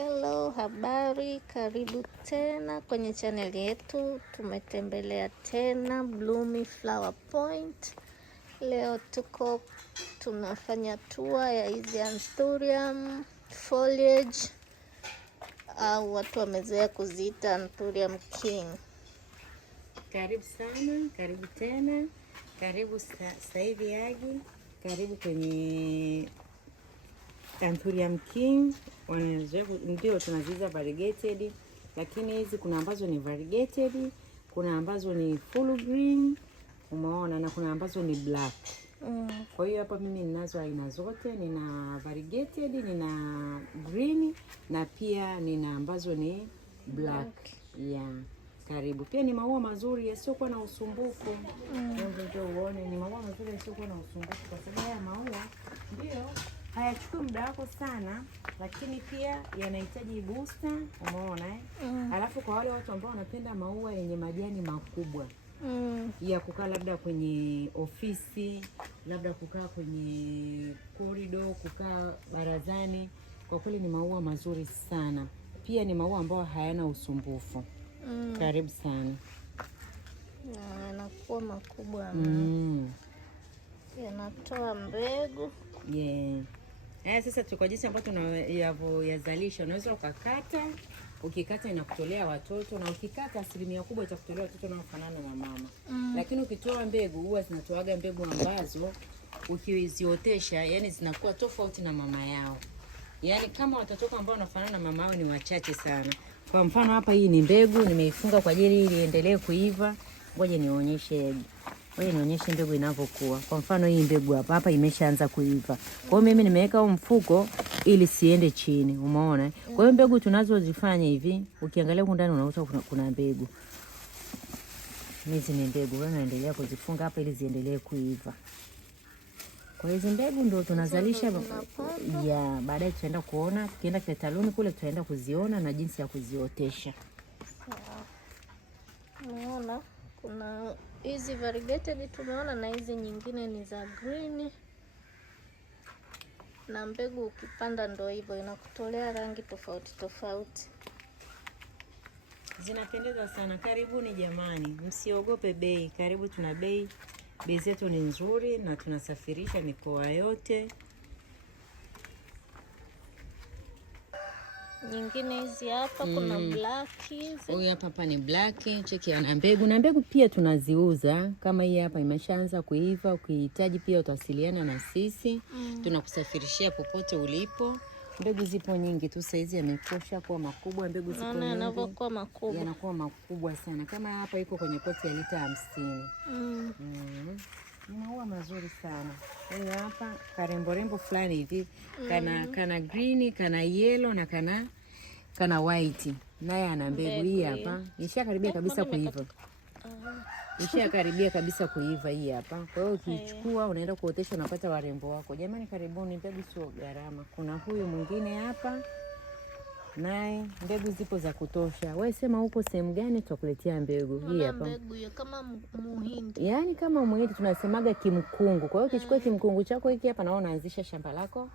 Hello, habari, karibu tena kwenye channel yetu. Tumetembelea tena Bloomy Flower Point. Leo tunafanya tour ya hizi Anthurium foliage au watu wamezoea kuziita Anthurium King. Karibu sana, karibu tena, karibu sasa hivi Agi, karibu kwenye Anthurium King. Ndio tunaziza variegated, lakini hizi kuna ambazo ni variegated, kuna ambazo ni full green, umeona, na kuna ambazo ni black. Kwa hiyo hapa mimi ninazo aina zote, nina variegated, nina green na pia nina ambazo ni black. Yeah. Karibu. Pia ni maua mazuri yasiokuwa na usumbufu. Ndio uone ni maua mazuri yasiokuwa na usumbufu kwa sababu haya maua ndio hayachukui muda wako sana, lakini pia yanahitaji booster, umeona Alafu kwa wale watu ambao wanapenda maua yenye majani makubwa ya kukaa labda kwenye ofisi, labda kukaa kwenye corridor, kukaa barazani, kwa kweli ni maua mazuri sana. Pia ni maua ambayo hayana usumbufu. Karibu sana. Yanakuwa makubwa. Yanatoa mbegu. Sasa kwa jinsi ambayo tunayazalisha, unaweza ukakata, ukikata inakutolea watoto, na ukikata asilimia kubwa itakutolea watoto wanaofanana na mama. Lakini ukitoa mbegu, huwa zinatoaga mbegu ambazo ukiziotesha, yani zinakuwa tofauti na mama yao. Yani kama watoto ambao wanafanana na mama yao ni wachache sana. Kwa mfano hapa hii ni mbegu nimeifunga kwa ajili ili iendelee kuiva. Ngoja nionyeshe mbegu inavyokuwa. Kwa mfano hii mbegu hapa imeshaanza kuiva. Kwa hiyo mimi nimeweka huu mfuko ili siende chini, umeona? Kwa hiyo mbegu tunazozifanya hivi, ukiangalia huko ndani unakuta kuna mbegu. Hizi ni mbegu, wewe unaendelea kuzifunga hapa ili ziendelee kuiva. Kwa hizo mbegu ndio tunazalisha baadaye tutaenda kuona, tukienda kitaluni kule tutaenda kuziona na jinsi ya kuziotesha. Umeona kuna hizi variegated tumeona, na hizi nyingine ni za green. Na mbegu ukipanda ndio hivyo inakutolea rangi tofauti tofauti. Zinapendeza sana. Karibuni jamani, msiogope bei. Karibu, tuna bei zetu ni nzuri na tunasafirisha mikoa yote. Nyingine hizi hapa kuna black hizi. Huyu hapa ni black, cheki ana mbegu. Na mbegu pia tunaziuza. Kama hii hapa imeshaanza kuiva, ukihitaji pia utawasiliana na sisi. Tunakusafirishia popote ulipo. Mbegu zipo nyingi tu, saizi yamekosha kuwa makubwa. Mbegu zipo nyingi. Yanakuwa makubwa. Yanakuwa makubwa sana. Kama hapa iko kwenye poti ya lita 50. Ni maua mazuri sana. Huyu hapa karembo fulani hivi. Kana green, kana yellow na kana white. Naye ana mbegu hii hapa. Ishakaribia kabisa kuiva. Ishakaribia kabisa kuiva hii hapa. Kwa hiyo ukichukua unaenda kuotesha, unapata warembo wako. Jamani karibuni, mbegu sio gharama. Kuna huyu mwingine hapa. Naye mbegu zipo za kutosha. Wewe sema uko sehemu gani tutakuletea mbegu. Hii hapa. Mbegu hiyo kama muhindi. Yaani kama muhindi tunasemaga kimkungu. Kwa hiyo ukichukua kimkungu chako hiki hapa na unaanzisha shamba lako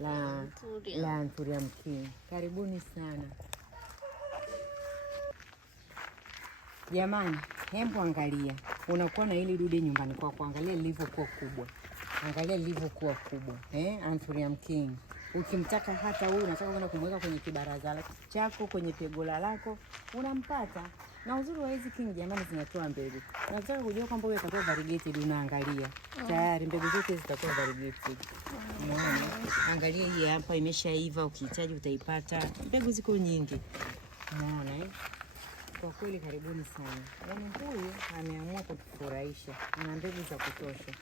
la Anthurium King. Karibuni sana. Jamani, hebu angalia. Unakuwa na hili dude nyumbani kwako, angalia lilivyokuwa kubwa. Angalia lilivyokuwa kubwa. Anthurium King. Ukimtaka hata huyu unataka kwenda kumweka kwenye kibaraza chako, kwenye pegola lako, unampata. Na uzuri wa hizi King jamani, zinatoa mbegu. Unataka kujua kwamba wewe utatoa variegated, unaangalia. Tayari mbegu zote zitatoa variegated. Angalia hii hapa imeshaiva, ukihitaji utaipata. Mbegu ziko nyingi. Unaona Kwa kweli karibuni sana. Yaani huyu ameamua kutufurahisha. Ana mbegu za kutosha.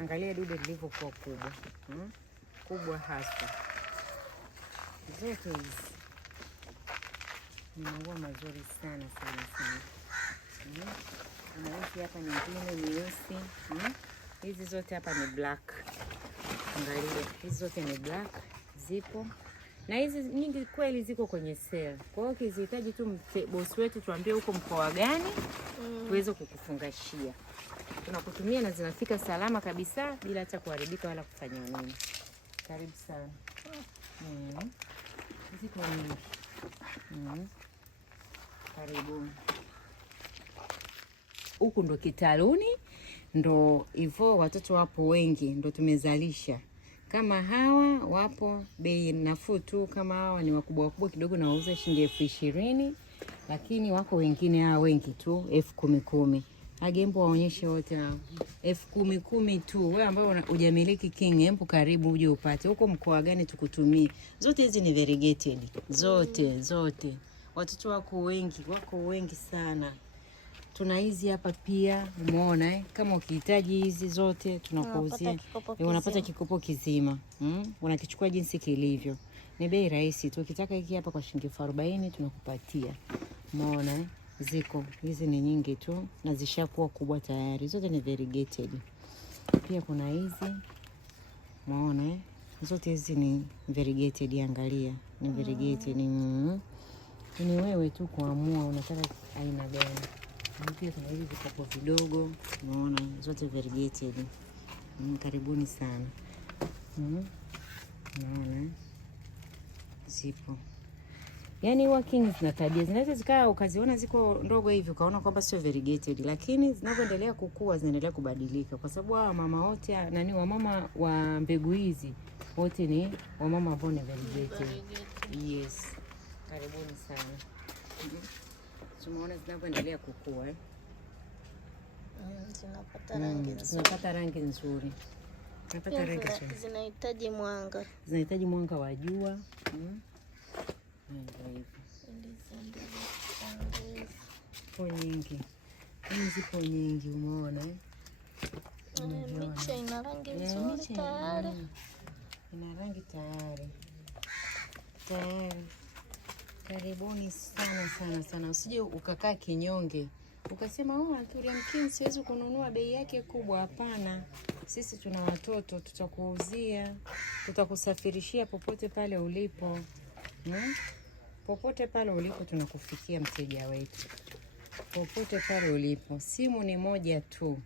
Angalia dude lilivyokuwa kubwa. Kubwa hasa. Zote hizi ni maua mazuri sana. Na hizi hapa nyingine nyeusi. Hizi zote hapa ni black. Angalia, hizi zote ni black. Zipo. Na hizi nyingi kweli ziko kwenye sale. Kwa hiyo ukihitaji tu boss wetu tuambie huko mkoa gani, tuweze kukufungashia. Tunakutumia na zinafika salama kabisa bila hata kuharibika wala kufanya nini. Karibu sana. ziko nyingi. Karibuni. Huku ndo kitaluni, ndo hivyo watoto wapo wengi, ndo tumezalisha. Kama hawa wapo bei nafuu tu, kama hawa ni wakubwa wakubwa kidogo na wauza shilingi 20,000, lakini wako wengine hawa wengi tu 10,000. Agembo waonyeshe wote hao. 10,000 tu. Wewe ambao hujamiliki king, hebu karibu uje upate. Huko mkoa gani tukutumie? Zote hizi ni variegated. Zote. Watoto wako wengi sana. Tuna hizi hapa pia, umeona kama ukihitaji hizi zote tunakuuzia. Unapata kikopo kizima. Unakichukua jinsi kilivyo. Ni bei rahisi tu. Ukitaka hiki hapa kwa shilingi 40 tunakupatia. Umeona ziko hizi ni nyingi tu na zishakuwa kubwa tayari. Zote ni variegated. Pia kuna hizi. Umeona zote hizi ni variegated, angalia. Ni variegated. Ni wewe tu kuamua unataka aina gani. Pia kuna hivi vikopo vidogo, unaona zote variegated. Karibuni sana. Unaona zipo. Yaani working zina tabia, zinaweza zikaa ukaziona ziko ndogo hivi ukaona kwamba sio variegated, lakini zinavyoendelea kukua zinaendelea kubadilika, kwa sababu hawa mama wote wamama wa mbegu hizi wote ni wamama ambao ni variegated. Yes. Karibuni sana. Tumeona zinavyoendelea kukua zinapata rangi nzuri. Zinapata rangi nzuri. Zinahitaji mwanga. Zinahitaji mwanga wa jua. Zipo nyingi, umeona miche ina rangi nzuri tayari. Ina rangi tayari. Karibuni sana. Usije ukakaa kinyonge ukasema Anthurium King siwezi kununua, bei yake kubwa. Hapana, sisi tuna watoto, tutakuuzia, tutakusafirishia popote pale ulipo. Popote pale ulipo tunakufikia mteja wetu. Popote pale ulipo. Simu ni moja tu.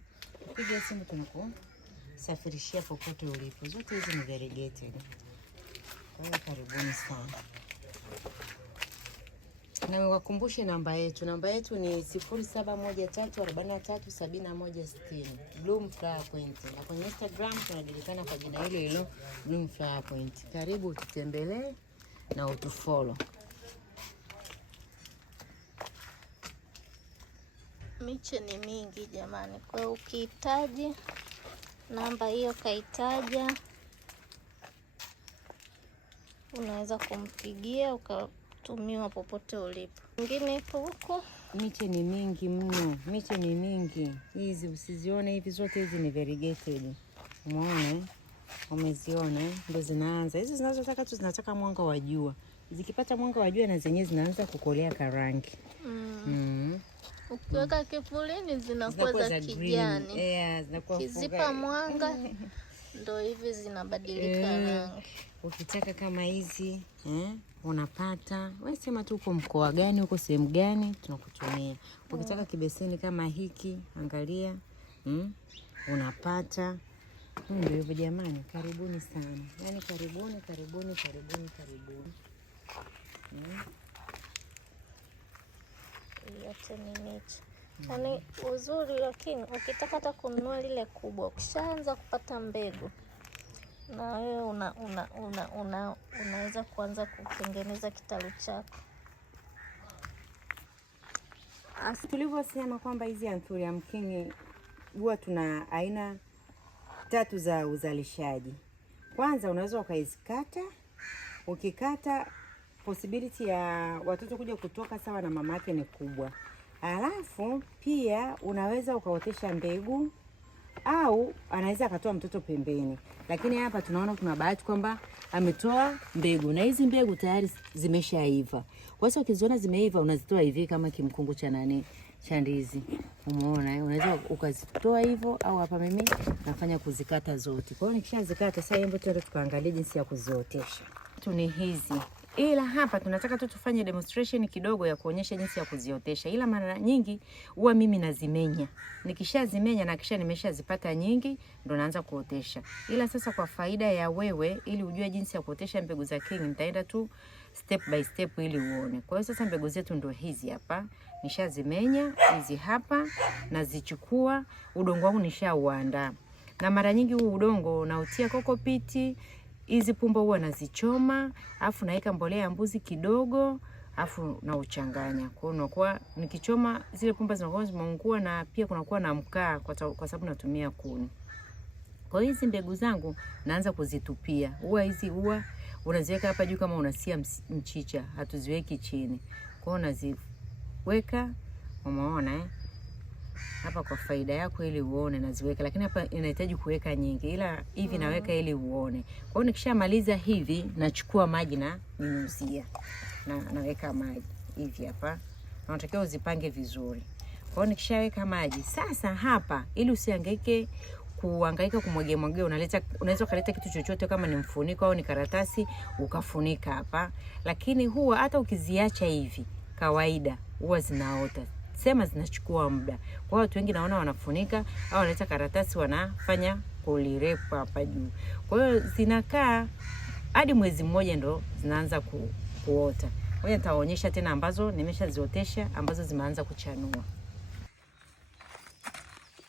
Piga simu tunakusafirishia popote ulipo. Zote hizi ni variegated. Kwa hiyo karibuni sana. Na wakumbushe namba yetu. Namba yetu ni 0713437160. Bloom Flower Point. Na kwenye Instagram tunajulikana kwa jina hilo Bloom Flower Point. Karibu tutembelee na utufollow. Miche ni mingi jamani. Kwa hiyo ukihitaji namba hiyo kaitaja, unaweza kumpigia ukatumiwa popote ulipo. Nyingine ipo huko. Miche ni mingi mno. Miche ni mingi. Hizi usizione hivi, zote hizi ni variegated. Umeona? Umeziona? Ndio zinaanza. Hizi zinazotaka tu zinataka mwanga wa jua. Zikipata mwanga wa jua na zenyewe zinaanza kukolea karangi. Ukiweka kivulini zinakuwa za kijani. Zinakuwa kizipa mwanga ndio hivi zinabadilika rangi. Ukitaka kama hizi unapata. Wewe sema tu uko mkoa gani, uko sehemu gani, tunakutumia. Ukitaka kibeseni kama hiki, angalia. Unapata. Ndio hivyo jamani, karibuni sana. Yaani karibuni. Yote ni miche. Yaani uzuri, lakini ukitaka hata kununua lile kubwa, ukishaanza kupata mbegu na wewe unaweza kuanza kutengeneza kitalu chako. Tulivyosema kwamba hizi Anthurium King huwa tuna aina 3 za uzalishaji. Kwanza unaweza ukaizikata. Ukikata possibility ya watoto kuja kutoka sawa na mama yake ni kubwa. Alafu pia unaweza ukaotesha mbegu au anaweza akatoa mtoto pembeni. Lakini hapa tunaona kuna bahati kwamba ametoa mbegu na hizi mbegu tayari zimeshaiva. Kwa hiyo ukiziona zimeiva unazitoa hivi kama kimkungu cha ndizi. Umeona? Unaweza ukazitoa hivyo au hapa mimi nafanya kuzikata zote. Kwa hiyo nikishazikata sasa hebu tuende tukaangalie jinsi ya kuziotesha. Ni hizi ila hapa tunataka tu tufanye demonstration kidogo ya kuonyesha jinsi ya kuziotesha, ila mara nyingi huwa mimi nazimenya. Nikishazimenya na kisha nimeshazipata nyingi ndo naanza kuotesha. Ila sasa kwa faida ya wewe, ili ujue jinsi ya kuotesha mbegu za king, nitaenda tu step by step ili uone. Kwa hiyo sasa mbegu zetu ndo hizi hapa. Nishazimenya hizi hapa, nazichukua, udongo wangu nishauandaa. Na mara nyingi huu udongo nautia kokopiti, hizi pumba huwa nazichoma, afu naika mbolea ya mbuzi kidogo, afu na uchanganya. Kwa hiyo unakuwa nikichoma zile pumba zinakuwa zimeungua, na pia kunakuwa na mkaa kwa sababu natumia kuni. Kwa hiyo hizi mbegu zangu naanza kuzitupia. Hizi unaziweka hapa juu kama unasia mchicha, hatuziweki chini. Kwa hiyo naziweka, umeona hapa kwa faida yako ili uone naziweka, lakini hapa inahitaji kuweka nyingi, ila hivi naweka ili uone. Kwa hiyo nikishamaliza hivi nachukua maji na ninyunyuzia. Naweka maji hivi hapa. Na unatakiwa uzipange vizuri. Kwa hiyo nikishaweka maji, sasa hapa ili usihangaike kuhangaika kumwagia, unaweza kuleta kitu chochote kama ni mfuniko au ni karatasi ukafunika hapa. Lakini huwa hata ukiziacha hivi kawaida huwa zinaota. Sema zinachukua muda. Kwa watu wengi naona wanafunika au wanaleta karatasi wanafanya kulirepa hapa juu. Kwa hiyo zinakaa hadi mwezi mmoja ndo zinaanza kuota. Ngoja nitawaonyesha tena ambazo nimeshaziotesha ambazo zimeanza kuchanua.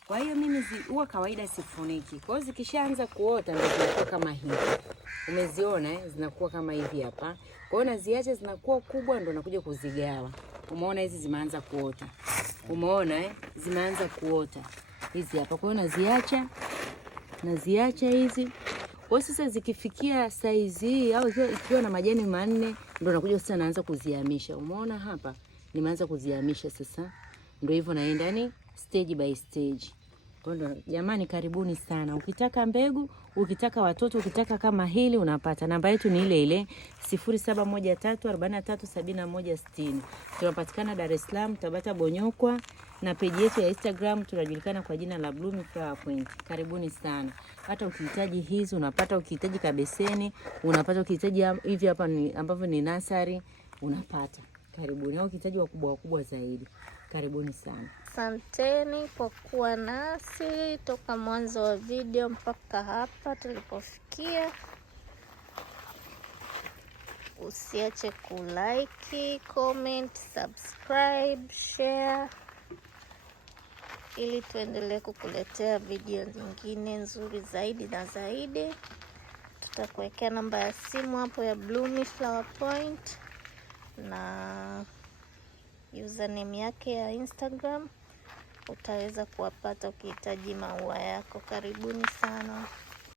Kwa hiyo mimi huwa kawaida sifuniki. Kwa hiyo zikishaanza kuota ndio zinakuwa kama hivi. Umeziona zinakuwa kama hivi hapa. Kwa hiyo naziacha zinakuwa kubwa ndo nakuja kuzigawa. Umeona hizi zimeanza kuota. Umeona zimeanza kuota. Hizi hapa. Kwa hiyo naziacha hizi. Kwa sasa zikifikia size hii au ikiwa na majani manne ndo nakuja sasa naanza kuzihamisha. Umeona hapa? Nimeanza kuzihamisha sasa. Ndio hivyo naenda stage by stage. Kwa hiyo jamani, karibuni sana. Ukitaka mbegu, ukitaka watoto, ukitaka kama hili unapata. Namba yetu ni ile ile 0713437160. Tunapatikana Dar es Salaam, Tabata Bonyokwa, na page yetu ya Instagram tunajulikana kwa jina la Bloom Flower Point. Karibuni sana. Hata ukihitaji hizi unapata, ukihitaji kabeseni unapata, ukihitaji hivi hapa ambavyo ni nasari unapata. Karibuni. Au ukihitaji wakubwa zaidi. Karibuni sana. Asanteni kwa kuwa nasi toka mwanzo wa video mpaka hapa tulipofikia. Usiache kulike, comment, subscribe, share ili tuendelee kukuletea video nyingine nzuri zaidi na zaidi. Tutakuwekea namba ya simu hapo ya Bloom Flower Point na username yake ya Instagram. Utaweza kuwapata ukihitaji maua yako. Karibuni sana.